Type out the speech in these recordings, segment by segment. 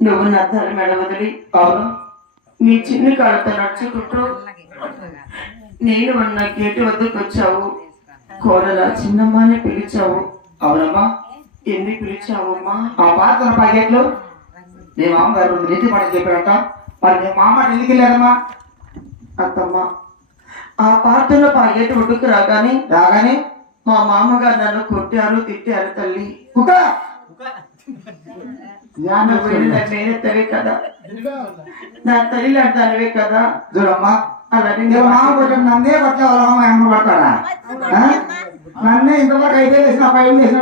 నువ్వు నా తల మెడ వదిలి అవును నీ చిన్ని కాళ్ళతో నడుచుకుంటూ నేను ఉన్న గేటు వద్దకు వచ్చావు. కోడలా చిన్నమ్మాని పిలిచావు. అవునమ్మా, ఎన్ని పిలిచావమ్మా? ఆ పాత్ర ప్యాకెట్లు నీ మామగారు నీతి మాట చెప్పాడంట. మరి నీ మామ ఎందుకు వెళ్ళారమ్మా? అత్తమ్మ, ఆ పాత్రలో పాగేటు ఒడ్డుకు రాగానే మా మామగారు నన్ను కొట్టారు, తిట్టారు. తల్లి నేనెత్తవే కదా, నా తల్లి లాంటివే కదా. చూడమ్మా, అలాగే మామ కొట్టాడు, నన్నే కొట్టే వాళ్ళ మామ ఏమన్నా పడతాడా? నన్నే ఇంతవరకు 5 వేలు వేసిన 5 వేలు వేసిన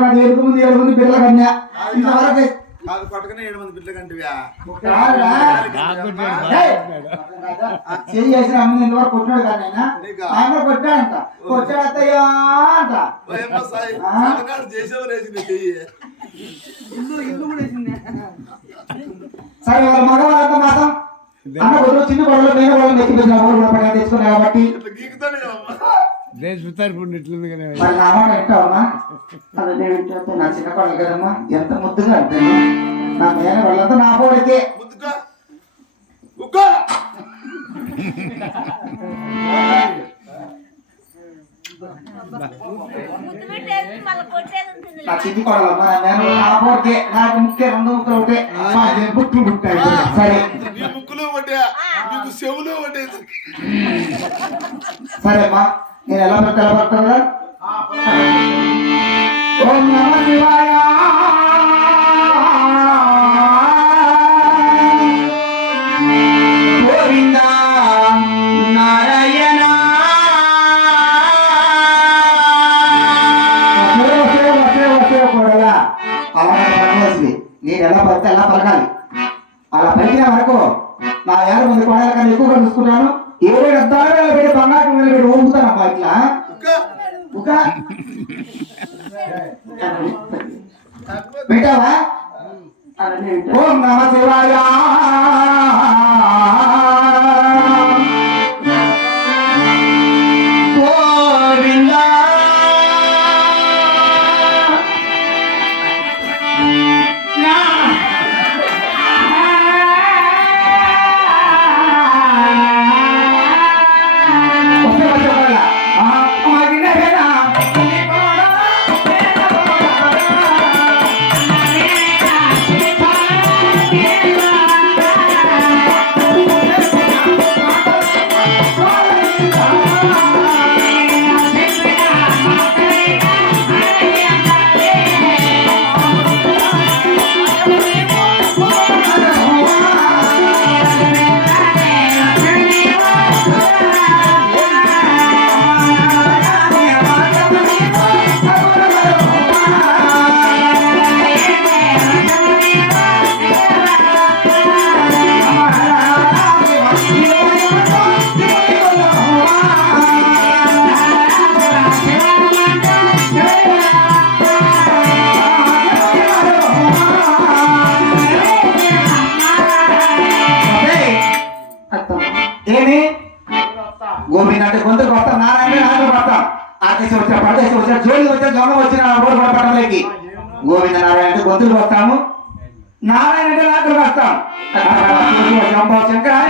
7 మంది పిల్లల కన్యా ఇంతవరకు చేసిన అమ్మ ఇంతవరకు కొట్టినాడు కానీ ఆయన కొట్టాడంట. కొట్టాడు అత్తయ్యా అంట. సరే వాళ్ళ మగవాళ్ళంతా మాత్రం అన్న కొద్దిగా చిన్న గొడవలు నేను వాళ్ళు నెక్కిపోయిన ఊరు కూడా పని తెచ్చుకున్నాయి కాబట్టి మరి నా మాట వింటావమ్మా? నా చిన్న కొడలు కదమ్మా, ఎంత ముద్దుగా అంటే నా మేన వాళ్ళంతా నా పోడితే నా చిన్ని కొడలమ్మా, నేను నా పోడితే నాకు ముక్కే 2 ముక్కలు ఉంటే బుట్లు పుట్టాయి. సరే సరే అమ్మా, నేను ఎలా పడతాను? ఓం నమః శివాయ. గోవింద నారాయణ. కొడలా అలా నేను ఎలా పడితే ఎలా పలకాలి. అలా పలికిన వరకు నా 50 మంది కొడాల కన్నా ఎక్కువగా చూసుకున్నాను. 7 అద్దాలు పెట్టి బంగారు పెట్టి ఊపుతానమ్మా ఇట్లా పెట్టావా? ఓం నమః శివాయ. గోవింద గోపినంటే గొంతుకు వస్తాం, నారాయణ నాలుగు వస్తాం. ఆదేశం వచ్చా, ప్రదేశం వచ్చా, జోలి వచ్చా, జొమ్మ వచ్చిన పట్టణంలోకి గోవింద నారాయణ అంటే గొంతుకు వస్తాము, నారాయణ అంటే నాకులు వస్తాం. శంకరాయ